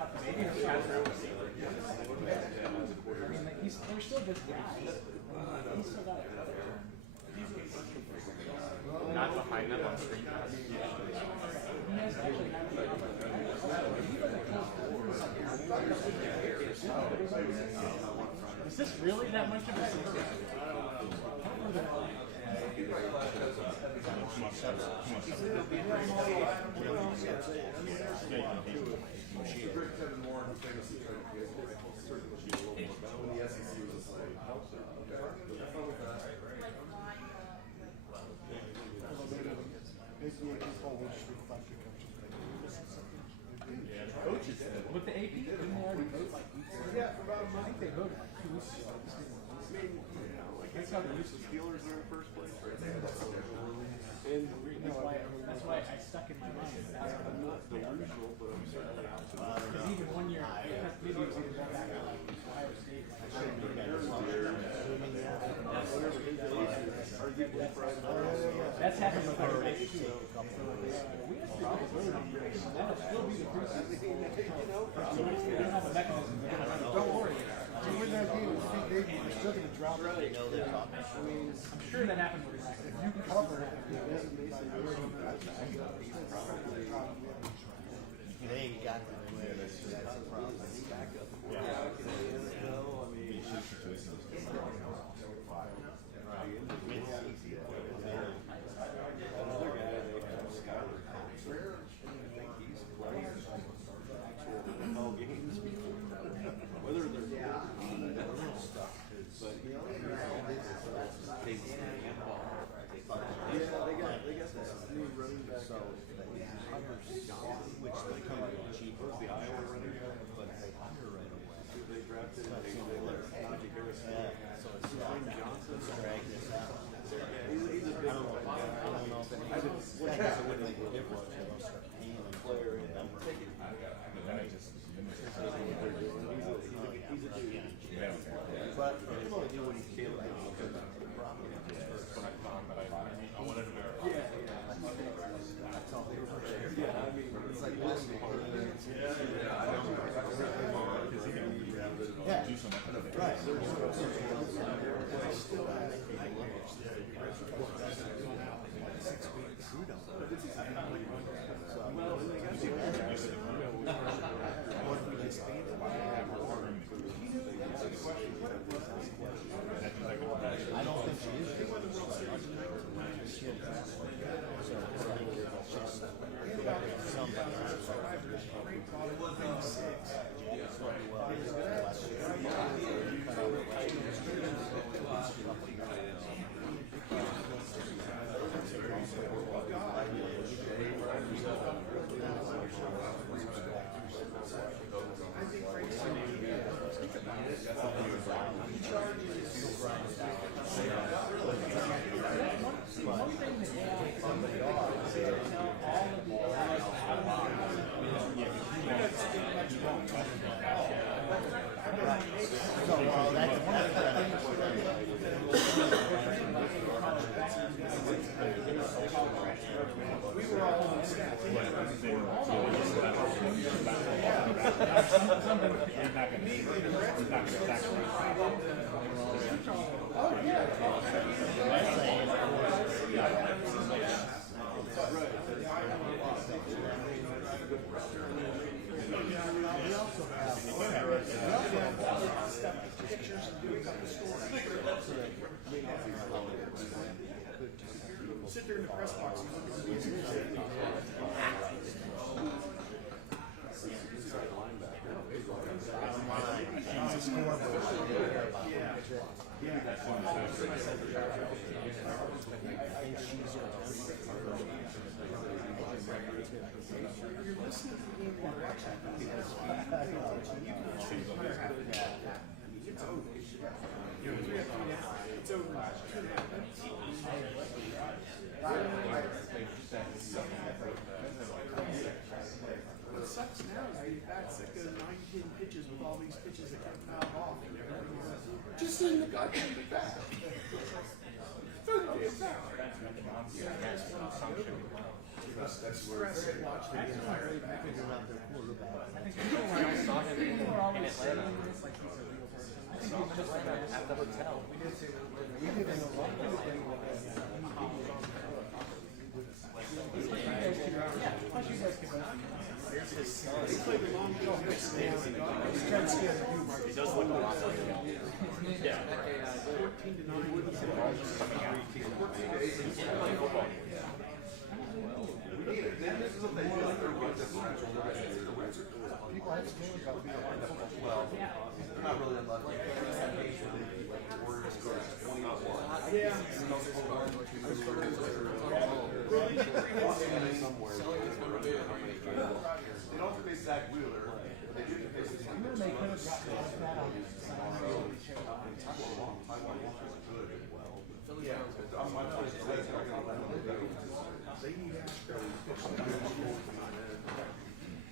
thought maybe he's got I mean, like they're still good guys. He's still got a not behind them on screen. He has actually not been Is this really that much of a secret? Coaches with the AP, didn't they already vote like weeks ago? Yeah, for about a month. I think they voted like 2 weeks ago. That's how they used to. Steelers are in first place, right? And that's why I stuck in my mind. I'm not delusional, but I'm certainly optimistic. Because even 1 year, maybe it was even going back to like Ohio State. That's happened with our ice too. We have to that'll still be the preseason. We don't have a mechanism. Don't worry. To win that game, I think they're still going to drop it. I'm sure that happened with Iraq. If you cover it, they ain't got that. That's the problem. Another guy they have, Skyler Prayer, I think he's playing all games. Whether they're stuff, but takes the handball. Yeah, they got that new running back. So Which they come in cheap. Who's the Iowa running back? But they hire right away. They drafted him. They let Najee Harris go. So it's Johnson. drag this out. Yeah, he's a big I don't know if I guess it wouldn't make a difference if they start paying a player in number. He's a dude. But I do what he can. I wanted to verify. That's all they were there. Yeah, I mean, It's like listening. Yeah. Do some Right. I don't think she is. sit there in the press box and look at the music. You're listening to the game while you're actually it's over. You're 3 up now. It's over. What sucks now is the bats that go 9-10 pitches with all these pitches that get fouled off and everything else. Just send the goddamn bat. Throw the damn bat. That's impressive watching the entire back. I think people were always saying this like he's a real person. I think he's just like at the hotel. We did say we did a lot of things. Yeah, plus you guys can here's his son. He played a long shot. He's trying to see as a view, Mark. He does look a lot like him. Yeah. 14 to 9. People have to about being well, they're not really unlucky. Warriors scored 21. Yeah. Somewhere. They don't have to face Zach Wheeler. They do have to face They could have gotten that on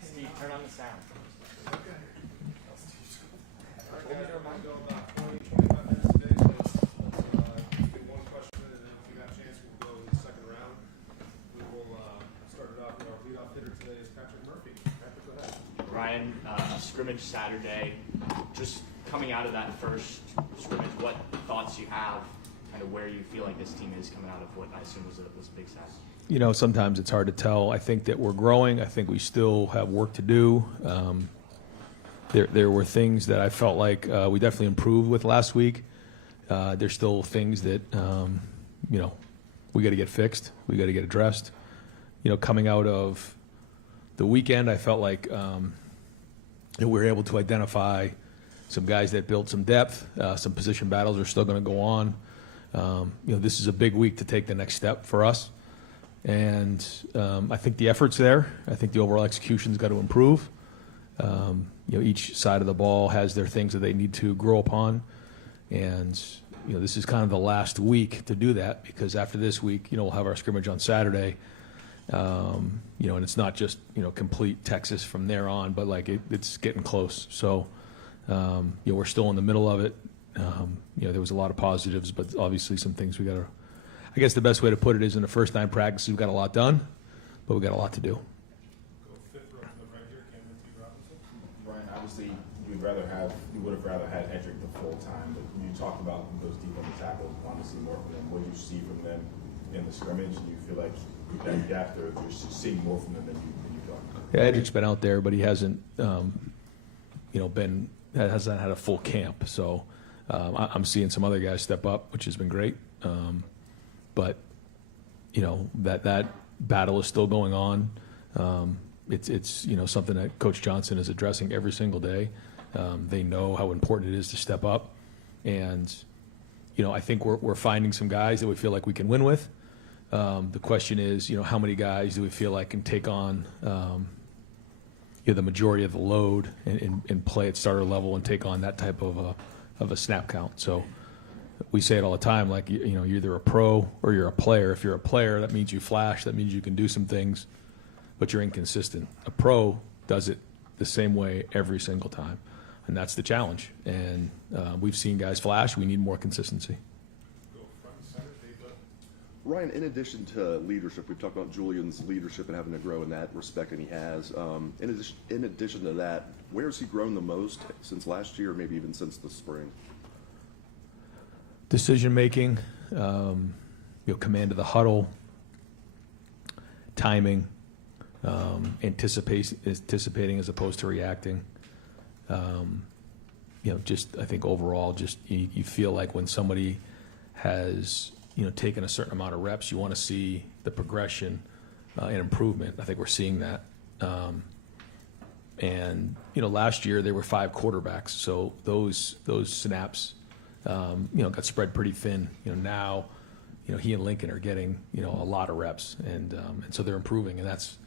Steve, turn on the sound. One question, and then if we got a chance, we'll go to the second round. We will start it off with our leadoff hitter today is Patrick Murphy. Patrick, go ahead. Ryan, scrimmage Saturday. Just coming out of that first scrimmage, what thoughts you have, kind of where you feel like this team is coming out of what I assume was a big Saturday? You know, sometimes it's hard to tell. I think that we're growing. I think we still have work to do. There were things that I felt like we definitely improved with last week. There's still things that, you know, we got to get fixed. We got to get addressed. You know, coming out of the weekend, I felt like that we were able to identify some guys that built some depth. Some position battles are still going to go on. You know, this is a big week to take the next step for us. And I think the effort's there. I think the overall execution's got to improve. You know, each side of the ball has their things that they need to grow upon. And, you know, this is kind of the last week to do that, because after this week, you know, we'll have our scrimmage on Saturday. You know, and it's not just, you know, complete Texas from there on, but like it's getting close. So, you know, we're still in the middle of it. You know, there was a lot of positives, but obviously some things we got to, I guess the best way to put it is in the first 9 practices, we've got a lot done, but we've got a lot to do. Go fifth row to the right here, Cameron T. Robinson. Brian, obviously, you would have rather had Edric the full time, but you talked about those defensive tackles, want to see more from them. What do you see from them in the scrimmage? Do you feel like that depth, or you're seeing more from them than you thought? Yeah, Edric's been out there, but he hasn't, you know, hasn't had a full camp. So I'm seeing some other guys step up, which has been great. But you know, that battle is still going on. It's you know, something that Coach Johnson is addressing every single day. They know how important it is to step up, and you know, I think we're finding some guys that we feel like we can win with. The question is, you know, how many guys do we feel like can take on you know, the majority of the load and play at starter level and take on that type of a snap count. So we say it all the time, like, you know, you're either a pro or you're a player. If you're a player, that means you flash, that means you can do some things, but you're inconsistent. A pro does it the same way every single time, and that's the challenge. And we've seen guys flash. We need more consistency. Go front and center, Dave Butt. Ryan, in addition to leadership, we've talked about Julian's leadership and having to grow in that respect, and he has. In addition to that, where has he grown the most since last year, or maybe even since the spring? Decision making, you know, command of the huddle, timing, anticipating as opposed to reacting. You know, just I think overall, just you feel like when somebody has, you know, taken a certain amount of reps, you want to see the progression and improvement. I think we're seeing that. And you know, last year there were 5 quarterbacks, so those snaps, you know, got spread pretty thin. You know, now, you know, he and Lincoln are getting, you know, a lot of reps, and so they're improving. And that's,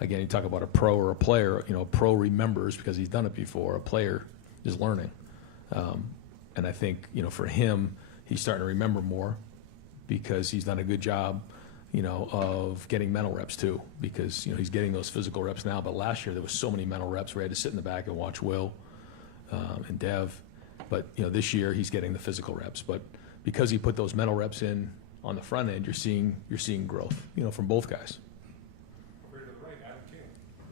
again, you talk about a pro or a player. You know, a pro remembers because he's done it before. A player is learning, and I think, you know, for him, he's starting to remember more because he's done a good job, you know, of getting mental reps too. Because, you know, he's getting those physical reps now, but last year there was so many mental reps where he had to sit in the back and watch Will and Dev. But, you know, this year he's getting the physical reps. But because he put those mental reps in on the front end, you're seeing growth, you know, from both guys. Over to the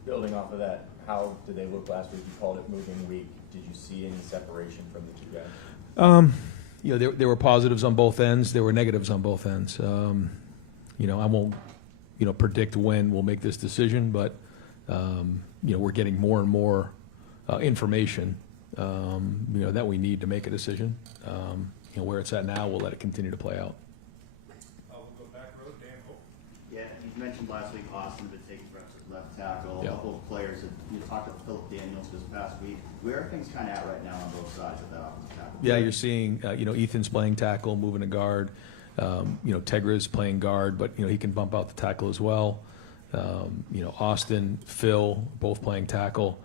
building off of that, how did they look last week? You called it moving week. Did you see any separation from the two guys? You know, there were positives on both ends. There were negatives on both ends. You know, I won't, you know, predict when we'll make this decision, but you know, we're getting more and more information, you know, that we need to make a decision. You know, where it's at now, we'll let it continue to play out. We'll go back road, Dan Hope. Yeah, you mentioned last week Austin been taking reps at left tackle. Yeah. A couple of players that you talked to Philip Daniels this past week. Where are things kind of at right now on both sides of that offensive tackle? Yeah, you're seeing, you know, Ethan's playing tackle, moving to guard. You know, Tegra's playing guard, but, you know, he can bump out the tackle as well. You know, Austin, Phil, both playing tackle.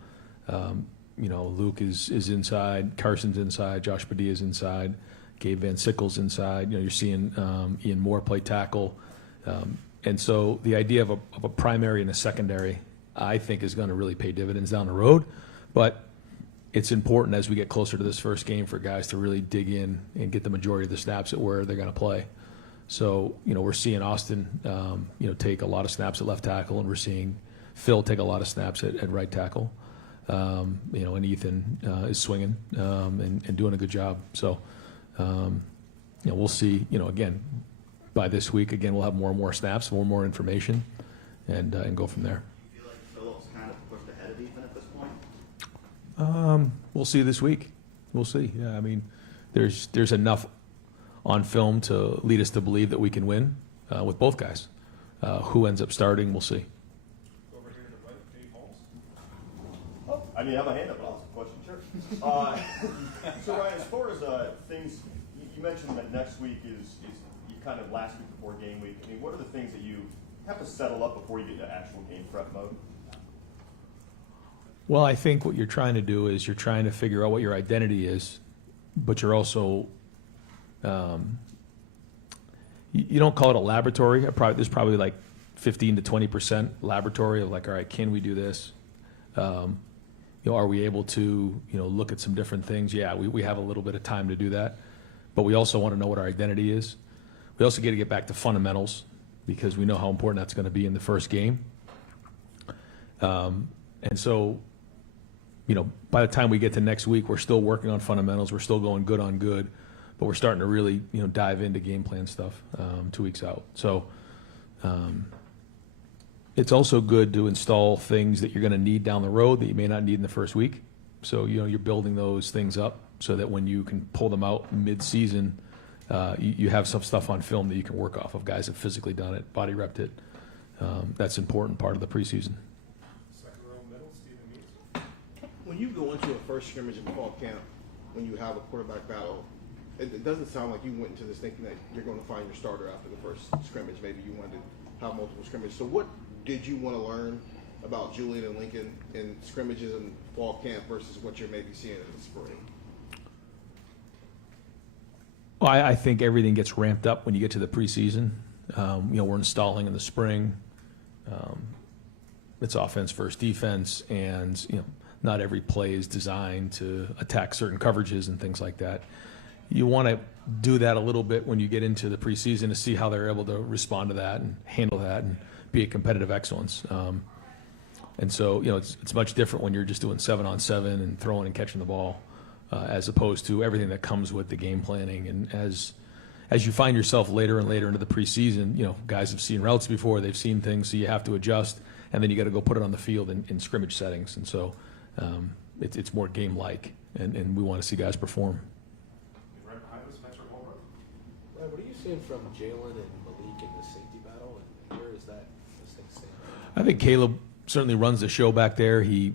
You know, Luke is inside, Carson's inside, Josh Padilla's inside, Gabe Van Sickle's inside. You know, you're seeing Ian Moore play tackle. And so the idea of a primary and a secondary, I think, is going to really pay dividends down the road. But it's important as we get closer to this first game for guys to really dig in and get the majority of the snaps at where they're going to play. So, you know, we're seeing Austin, you know, take a lot of snaps at left tackle, and we're seeing Phil take a lot of snaps at right tackle. You know, and Ethan is swinging and doing a good job. So, you know, we'll see. You know, again, by this week, again, we'll have more and more snaps, more and more information, and go from there. Do you feel like Phillips kind of pushed ahead of Ethan at this point? We'll see this week. We'll see. Yeah, I mean, there's enough on film to lead us to believe that we can win with both guys. Who ends up starting, we'll see. Over here to the right, Dave Holmes. Oh, I mean, I have my hand up. I'll ask a question. Sure. So Ryan, as far as things, you mentioned that next week is you kind of last week before game week. I mean, what are the things that you have to settle up before you get to actual game prep mode? Well, I think what you're trying to do is you're trying to figure out what your identity is, but you're also you don't call it a laboratory. There's probably like 15 to 20% laboratory of like, all right, can we do this? You know, are we able to, you know, look at some different things? Yeah, we have a little bit of time to do that, but we also want to know what our identity is. We also get to get back to fundamentals because we know how important that's going to be in the first game. And so, you know, by the time we get to next week, we're still working on fundamentals. We're still going good on good, but we're starting to really, you know, dive into game plan stuff 2 weeks out. So it's also good to install things that you're going to need down the road that you may not need in the first week. So, you know, you're building those things up so that when you can pull them out mid-season, you have some stuff on film that you can work off of. Guys have physically done it, body repped it. That's an important part of the preseason. Second row middle, Stephen Meeks. When you go into a first scrimmage in fall camp, when you have a quarterback battle, it doesn't sound like you went into this thinking that you're going to find your starter after the first scrimmage. Maybe you wanted to have multiple scrimmages. So what did you want to learn about Julian and Lincoln in scrimmages in fall camp versus what you're maybe seeing in the spring? Well, I think everything gets ramped up when you get to the preseason. You know, we're installing in the spring. It's offense versus defense, and you know, not every play is designed to attack certain coverages and things like that. You want to do that a little bit when you get into the preseason to see how they're able to respond to that and handle that and be a competitive excellence. And so, you know, it's much different when you're just doing 7-on-7 and throwing and catching the ball, as opposed to everything that comes with the game planning. And as you find yourself later and later into the preseason, you know, guys have seen routes before, they've seen things, so you have to adjust, and then you got to go put it on the field in scrimmage settings. And so it's more game-like, and we want to see guys perform. Right behind us, Spencer Holbrook. Ryan, what are you seeing from Jalen and Malik in the safety battle, and where is that this thing stand? I think Caleb certainly runs the show back there. He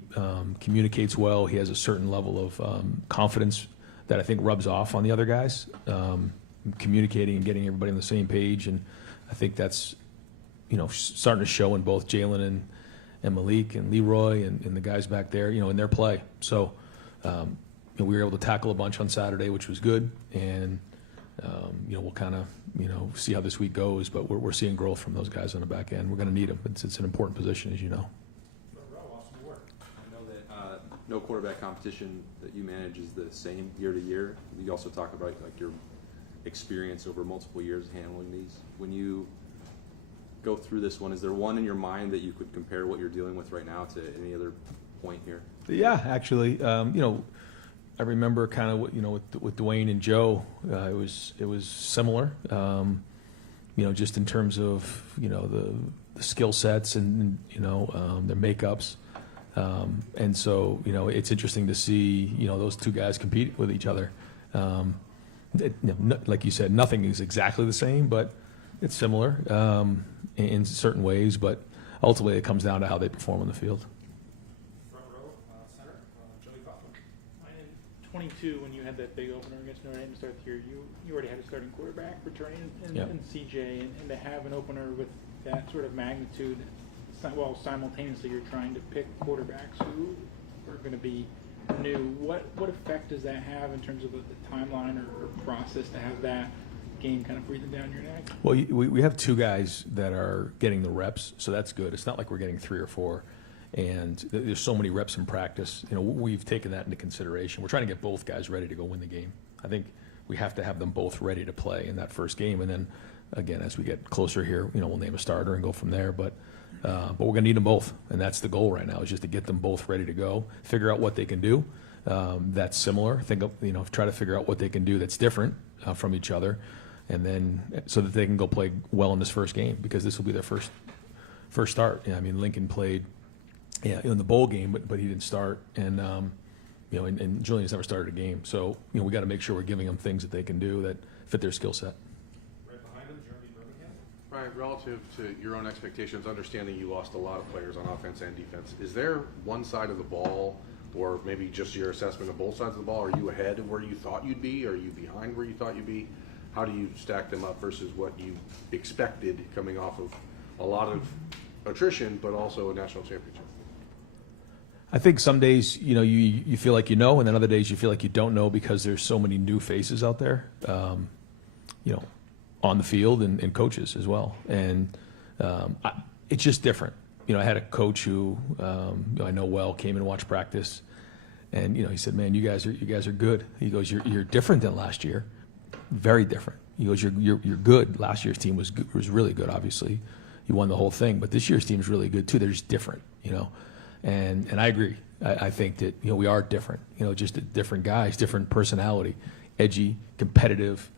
communicates well. He has a certain level of confidence that I think rubs off on the other guys, communicating and getting everybody on the same page. And I think that's, you know, starting to show in both Jalen and Malik and Leroy and the guys back there, you know, in their play. So you know, we were able to tackle a bunch on Saturday, which was good. And you know, we'll kind of, you know, see how this week goes, but we're seeing growth from those guys on the back end. We're going to need them. It's an important position, as you know. I know that no quarterback competition that you manage is the same year to year. You also talk about like your experience over multiple years handling these. When you go through this one, is there one in your mind that you could compare what you're dealing with right now to any other point here? Yeah, actually, I remember kind of with Dwayne and Joe, it was similar. Just in terms of the skill sets and their makeups, and so it's interesting to see those two guys compete with each other. Like you said, nothing is exactly the same, but it's similar in certain ways. But ultimately, it comes down to how they perform on the field. Front row, center, Joey Kaufman. In 22, when you had that big opener against Notre Dame to start the year, you already had a starting quarterback returning and CJ, and to have an opener with that sort of magnitude, while simultaneously you're trying to pick quarterbacks who are going to be new. What effect does that have in terms of the timeline or process to have that game kind of breathing down your neck? Well, we have two guys that are getting the reps, so that's good. It's not like we're getting 3 or 4, and there's so many reps in practice. We've taken that into consideration. We're trying to get both guys ready to go win the game. I think we have to have them both ready to play in that first game, and then again, as we get closer here, we'll name a starter and go from there. But we're going to need them both, and that's the goal right now, is just to get them both ready to go, figure out what they can do that's similar. Try to figure out what they can do that's different from each other, and then so that they can go play well in this first game, because this will be their first start. Lincoln played in the bowl game, but he didn't start, and and Julian's never started a game. So we got to make sure we're giving them things that they can do that fit their skill set. Right behind him, Jeremy Birmingham. Ryan, relative to your own expectations, understanding you lost a lot of players on offense and defense, is there one side of the ball, or maybe just your assessment of both sides of the ball? Are you ahead of where you thought you'd be? Are you behind where you thought you'd be? How do you stack them up versus what you expected coming off of a lot of attrition, but also a national championship? I think some days, you feel like and then other days you feel like you don't know, because there's so many new faces out there, on the field and coaches as well. And it's just different. I had a coach who I know well, came and watched practice, and he said, "Man, you guys are good." He goes, "You're different than last year, very different." He goes, "You're good. Last year's team was really good. Obviously, you won the whole thing, but this year's team is really good too. They're just different, And I agree. I think that we are different. Just different guys, different personality, edgy, competitive.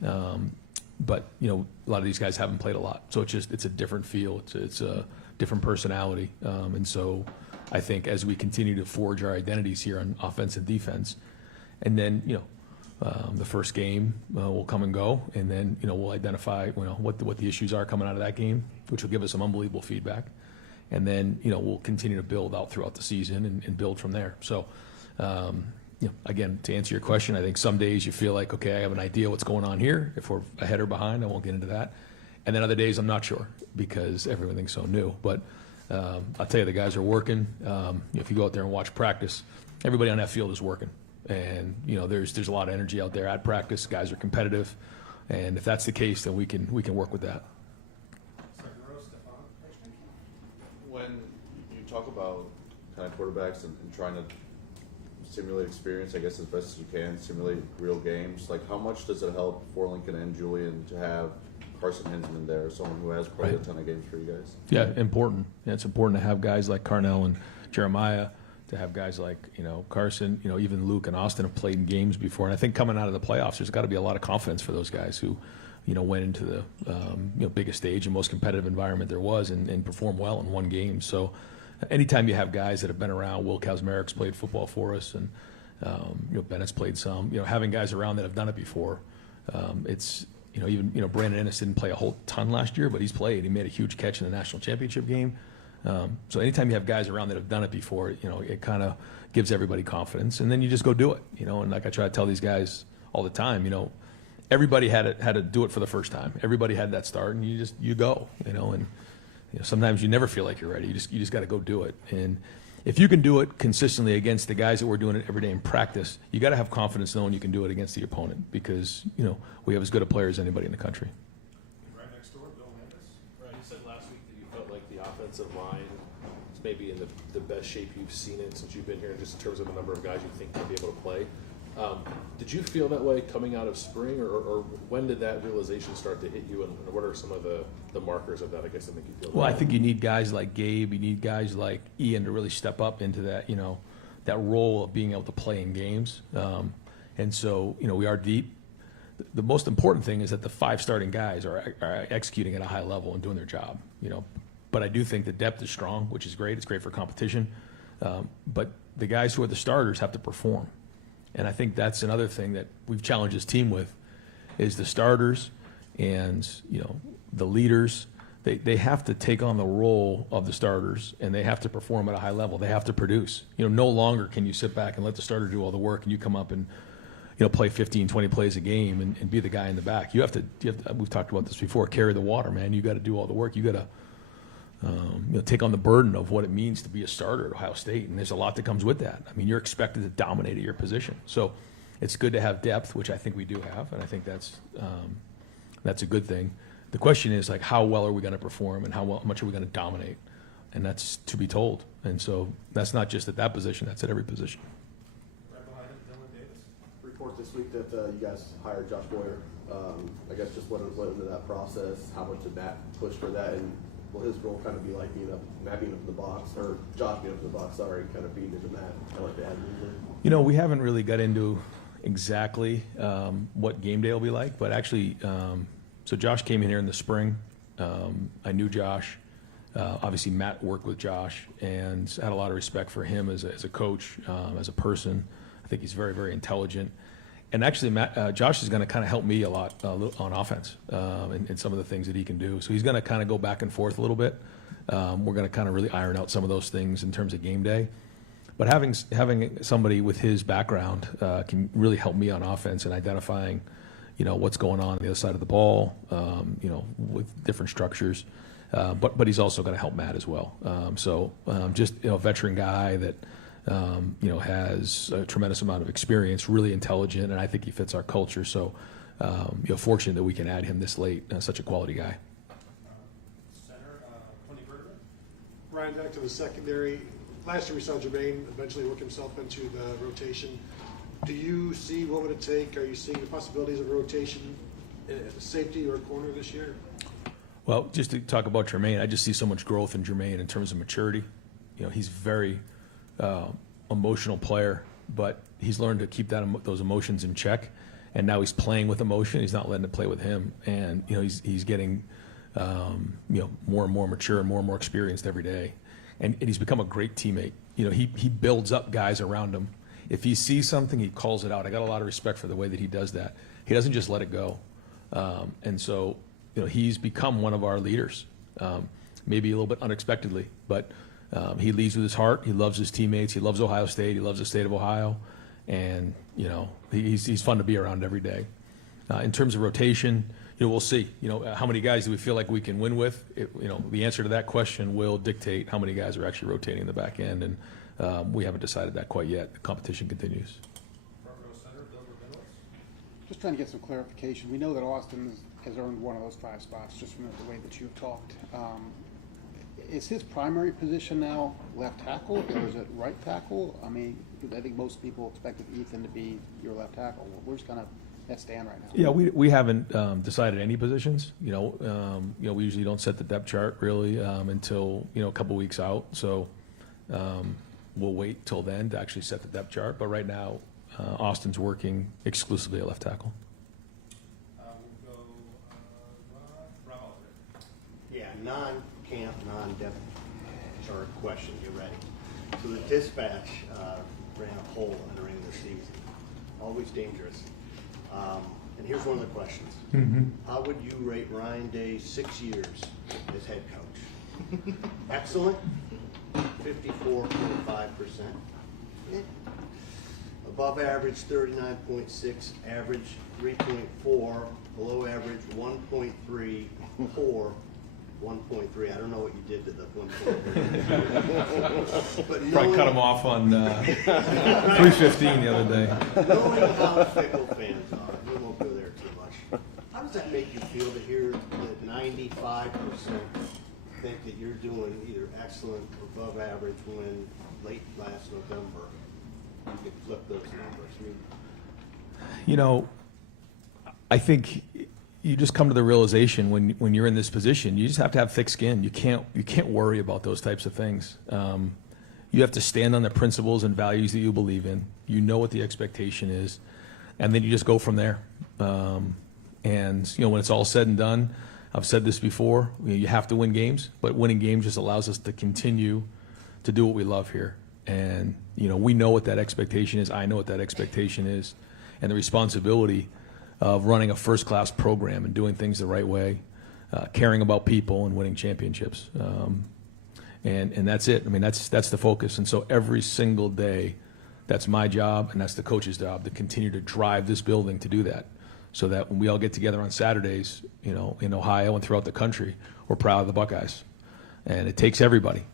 But a lot of these guys haven't played a lot, so it's a different feel. It's a different personality. And so I think as we continue to forge our identities here on offense and defense, and then the first game will come and go, and then we'll identify what the issues are coming out of that game, which will give us some unbelievable feedback. And then, we'll continue to build out throughout the season and build from there. So, again, to answer your question, I think some days you feel like, okay, I have an idea what's going on here. If we're ahead or behind, I won't get into that. And then other days I'm not sure, because everything's so new. But I'll tell you, the guys are working. If you go out there and watch practice, everybody on that field is working. And, there's a lot of energy out there at practice. Guys are competitive. And if that's the case, then we can work with that. When you talk about kind of quarterbacks and trying to simulate experience, I guess as best as you can, simulate real games, like how much does it help for Lincoln and Julian to have Carson Hinsman there, someone who has played a ton of games for you guys? Yeah, important. It's important to have guys like Carnell and Jeremiah, to have guys like Carson, even Luke and Austin have played in games before. And I think coming out of the playoffs, there's got to be a lot of confidence for those guys who went into the biggest stage and most competitive environment there was, and performed well in one game. So anytime you have guys that have been around, Will Kazmarek's played football for us, and Bennett's played some, having guys around that have done it before, it's, even, Brandon Ennis didn't play a whole ton last year, but he's played. He made a huge catch in the national championship game. So anytime you have guys around that have done it before, it kind of gives everybody confidence, and then you just go do it, and like I try to tell these guys all the time, everybody had to do it for the first time. Everybody had that start, and you go, and sometimes you never feel like you're ready. You just got to go do it. And if you can do it consistently against the guys that we're doing it every day in practice, you got to have confidence knowing you can do it against the opponent, because we have as good a player as anybody in the country. Right next door, Bill Landis. Right, you said last week that you felt like the offensive line is maybe in the best shape you've seen it since you've been here, just in terms of the number of guys you think will be able to play. Did you feel that way coming out of spring, or when did that realization start to hit you, and what are some of the markers of that, I guess, that make you feel Well, that I think you need guys like Gabe, you need guys like Ian to really step up into that, that role of being able to play in games. And so, we are deep. The most important thing is that the 5 starting guys are executing at a high level and doing their job, But I do think the depth is strong, which is great. It's great for competition. But the guys who are the starters have to perform. And I think that's another thing that we've challenged this team with is the starters and, the leaders. They have to take on the role of the starters, and they have to perform at a high level. They have to produce. No longer can you sit back and let the starter do all the work and you come up and, play 15, 20 plays a game and be the guy in the back. You have to, we've talked about this before, carry the water, man. You got to do all the work. You got to, take on the burden of what it means to be a starter at Ohio State, and there's a lot that comes with that. I mean, you're expected to dominate at your position. So it's good to have depth, which I think we do have, and I think that's a good thing. The question is, like, how well are we going to perform, and how much are we going to dominate? And that's to be told. And so that's not just at that position, that's at every position. Right behind him, Dylan Davis. Report this week that you guys hired Josh Boyer. I guess just what into that process, how much did that push for that, and will his role kind of be like Matt being up in the box, or Josh being up in the box, sorry, kind of being into Matt? I like to add movement. We haven't really got into exactly what game day will be like, but actually, so Josh came in here in the spring. I knew Josh. Obviously, Matt worked with Josh and had a lot of respect for him as a coach, as a person. I think he's very, very intelligent. And actually, Josh is going to kind of help me a lot on offense and some of the things that he can do. So he's going to kind of go back and forth a little bit. We're going to kind of really iron out some of those things in terms of game day. But having somebody with his background can really help me on offense and identifying, what's going on the other side of the ball, with different structures. But he's also going to help Matt as well. Just a veteran guy that has a tremendous amount of experience, really intelligent, and I think he fits our culture. So, fortunate that we can add him this late. Such a quality guy. Center, Tony Bergman. Ryan, back to the secondary. Last year we saw Jermaine eventually work himself into the rotation. Do you see what would it take? Are you seeing the possibilities of rotation at safety or corner this year? Well, just to talk about Jermaine, I just see so much growth in Jermaine in terms of maturity. He's very emotional player, but he's learned to keep those emotions in check, and now he's playing with emotion. He's not letting it play with him, and he's getting more and more mature and more experienced every day, and he's become a great teammate. He builds up guys around him. If he sees something, he calls it out. I got a lot of respect for the way that he does that. He doesn't just let it go, and so he's become one of our leaders, maybe a little bit unexpectedly, but. He leads with his heart. He loves his teammates. He loves Ohio State. He loves the state of Ohio, and he's fun to be around every day. In terms of rotation, we'll see. How many guys do we feel like we can win with? The answer to that question will dictate how many guys are actually rotating in the back end, and we haven't decided that quite yet. The competition continues. Front row center, Bill Rabinowitz. Just trying to get some clarification. We know that Austin has earned one of those 5 spots just from the way that you've talked. Is his primary position now left tackle, or is it right tackle? I mean, I think most people expected Ethan to be your left tackle. Where's kind of that stand right now? Yeah, we haven't decided any positions. We usually don't set the depth chart really until a couple weeks out. So we'll wait till then to actually set the depth chart. But right now, Austin's working exclusively at left tackle. We'll go Rob Aldridge. Yeah, non-camp, non-depth chart question. You ready? So the dispatch ran a poll entering the season. Always dangerous. And here's one of the questions. Mm-hmm. How would you rate Ryan Day's 6 years as head coach? Excellent, 54.5%. Above average, 39.6. Average, 3.4. Below average, 1.3. Poor, 1.3. I don't know what you did to the 1.3. But Probably cut him off on 315 the other day. Knowing how fickle fans are, we won't go there too much. How does that make you feel to hear that 95% think that you're doing either excellent or above average when late last November you could flip those numbers? I mean, You know, I think you just come to the realization when you're in this position, you just have to have thick skin. You can't worry about those types of things. You have to stand on the principles and values that you believe in. You know what the expectation is, and then you just go from there. And you know, when it's all said and done, I've said this before, you have to win games, but winning games just allows us to continue to do what we love here. And you know, we know what that expectation is. I know what that expectation is, and the responsibility of running a first-class program and doing things the right way, caring about people and winning championships. And that's it. I mean, that's the focus. And so every single day, that's my job and that's the coach's job to continue to drive this building to do that, so that when we all get together on Saturdays, you know, in Ohio and throughout the country, we're proud of the Buckeyes. And it takes everybody.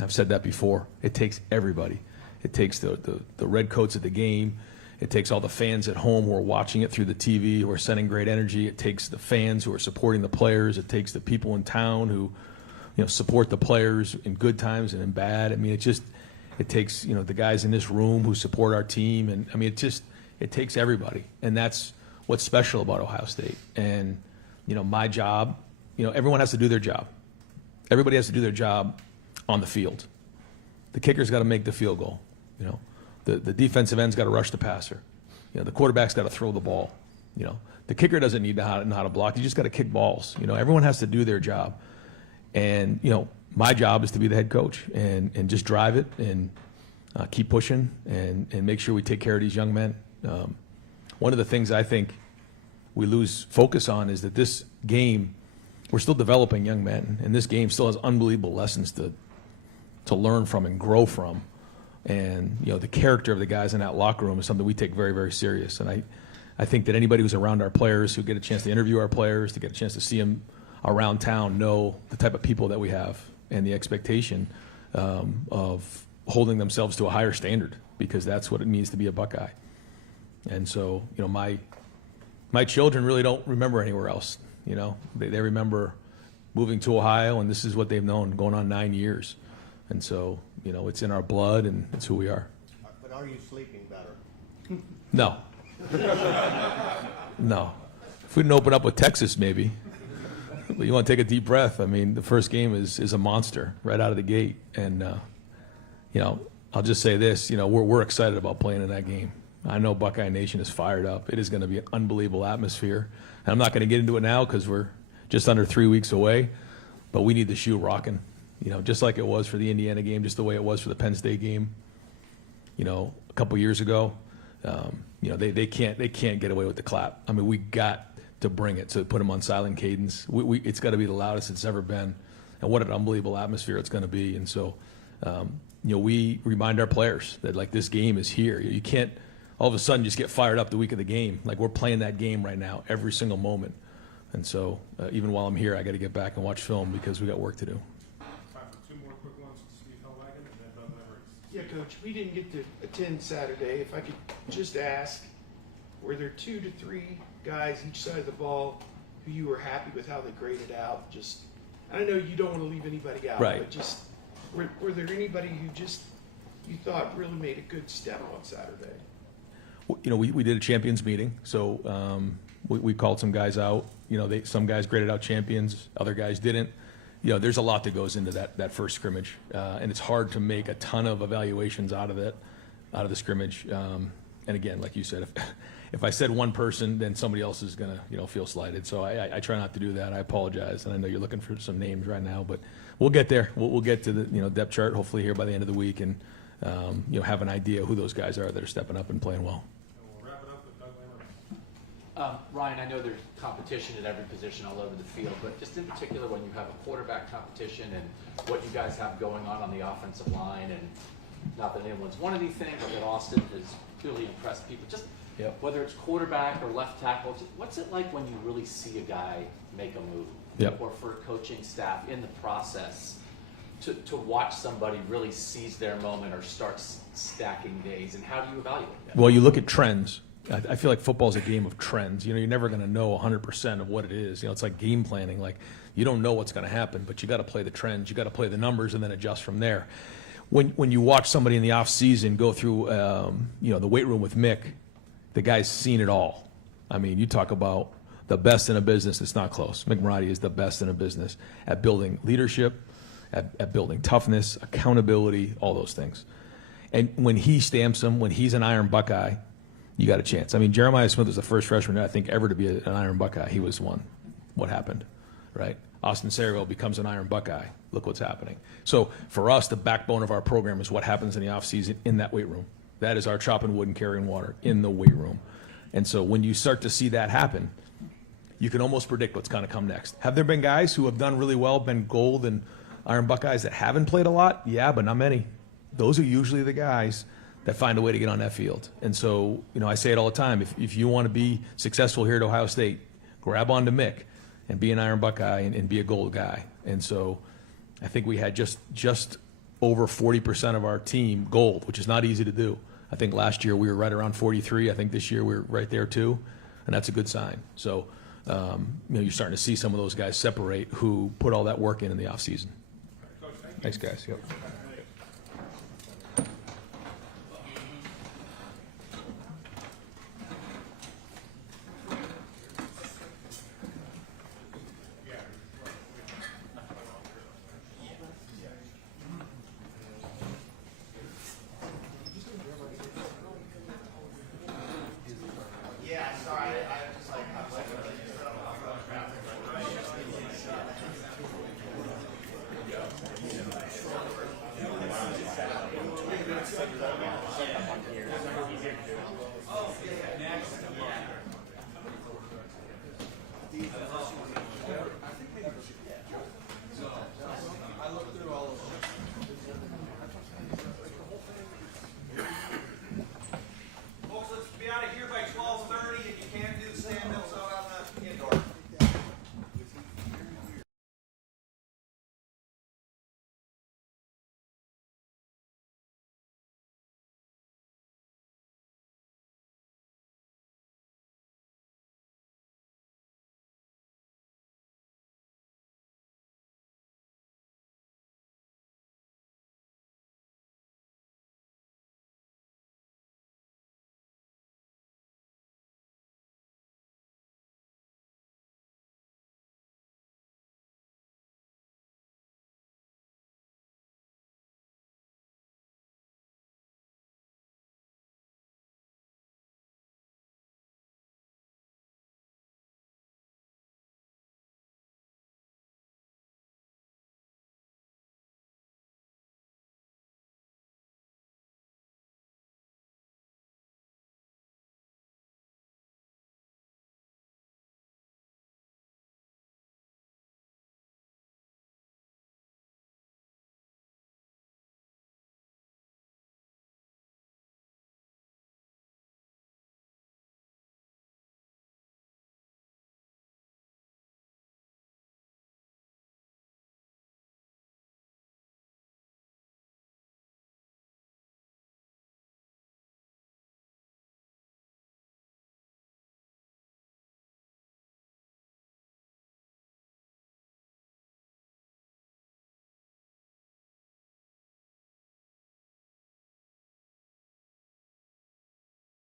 I've said that before. It takes everybody. It takes the red coats at the game. It takes all the fans at home who are watching it through the TV, who are sending great energy. It takes the fans who are supporting the players. It takes the people in town who, you know, support the players in good times and in bad. I mean, it takes, you know, the guys in this room who support our team. And I mean, it takes everybody. And that's what's special about Ohio State. And, you know, my job, you know, everyone has to do their job. Everybody has to do their job on the field. The kicker's got to make the field goal, you know. The defensive end's got to rush the passer. You know, the quarterback's got to throw the ball. You know, the kicker doesn't need to know how to block. You just got to kick balls. You know, everyone has to do their job. And, you know, my job is to be the head coach and just drive it and keep pushing and make sure we take care of these young men. One of the things I think we lose focus on is that this game, we're still developing young men, and this game still has unbelievable lessons to learn from and grow from. And, you know, the character of the guys in that locker room is something we take very, very serious. And I think that anybody who's around our players, who get a chance to interview our players, to get a chance to see them around town, know the type of people that we have and the expectation of holding themselves to a higher standard, because that's what it means to be a Buckeye. And so, you know, my children really don't remember anywhere else. You know, they remember moving to Ohio, and this is what they've known going on 9 years. And so, you know, it's in our blood, and it's who we are. But are you sleeping better? No. No. If we didn't open up with Texas, maybe. But you want to take a deep breath. I mean, the first game is a monster right out of the gate. And, you know, I'll just say this, you know, we're excited about playing in that game. I know Buckeye Nation is fired up. It is going to be an unbelievable atmosphere. And I'm not going to get into it now because we're just under 3 weeks away, but we need the shoe rocking. You know, just like it was for the Indiana game, just the way it was for the Penn State game, you know, a couple years ago. You know, they can't get away with the clap. I mean, we got to bring it, to put them on silent cadence. It's got to be the loudest it's ever been, and what an unbelievable atmosphere it's going to be. And so, you know, we remind our players that, like, this game is here. You can't all of a sudden just get fired up the week of the game. Like, we're playing that game right now, every single moment. And so, even while I'm here, I got to get back and watch film because we got work to do. Two more quick ones. Steve Hellwagon and then Doug Leverett. Yeah, Coach, we didn't get to attend Saturday. If I could just ask, were there 2 to 3 guys each side of the ball who you were happy with how they graded out? Just, I know you don't want to leave anybody out, right, but just, were there anybody who just you thought really made a good step on Saturday? You know, we did a champions meeting, so we called some guys out. You know, some guys graded out champions, other guys didn't. You know, there's a lot that goes into that first scrimmage, and it's hard to make a ton of evaluations out of the scrimmage. And again, like you said, if I said one person, then somebody else is gonna, you know, feel slighted. So I try not to do that. I apologize, and I know you're looking for some names right now, but we'll get there. We'll get to the, you know, depth chart hopefully here by the end of the week, and you know, have an idea who those guys are that are stepping up and playing well. Ryan, I know there's competition at every position all over the field, but just in particular when you have a quarterback competition and what you guys have going on the offensive line, and not that anyone's won anything, but that Austin has really impressed people. Just whether it's quarterback or left tackle, just what's it like when you really see a guy make a move, or for a coaching staff in the process to watch somebody really seize their moment or start stacking days, and how do you evaluate that? Well, you look at trends. I feel like football is a game of trends. You know, you're never going to know 100% of what it is. You know, it's like game planning. Like, you don't know what's going to happen, but you got to play the trends. You got to play the numbers and then adjust from there. When you watch somebody in the off season go through, you know, the weight room with Mick, The guy's seen it all. I mean, you talk about the best in a business, it's not close. Mick Marotti is the best in a business at building leadership, at building toughness, accountability, all those things. And when he stamps them, when he's an Iron Buckeye, you got a chance. I mean, Jeremiah Smith was the first freshman, I think, ever to be an Iron Buckeye. He was one. What happened, right? Austin Sayreville becomes an Iron Buckeye. Look what's happening. So for us, the backbone of our program is what happens in the offseason in that weight room. That is our chopping wood and carrying water in the weight room. And so when you start to see that happen, you can almost predict what's going to come next. Have there been guys who have done really well, been gold and Iron Buckeyes that haven't played a lot? Yeah, but not many. Those are usually the guys that find a way to get on that field. And so, you know, I say it all the time. If you want to be successful here at Ohio State, grab onto Mick and be an Iron Buckeye and be a gold guy. And so I think we had just over 40% of our team gold, which is not easy to do. I think last year we were right around 43. I think this year we're right there too, and that's a good sign. So, you know, you're starting to see some of those guys separate who put all that work in the offseason. Thanks, guys. Yep. Here.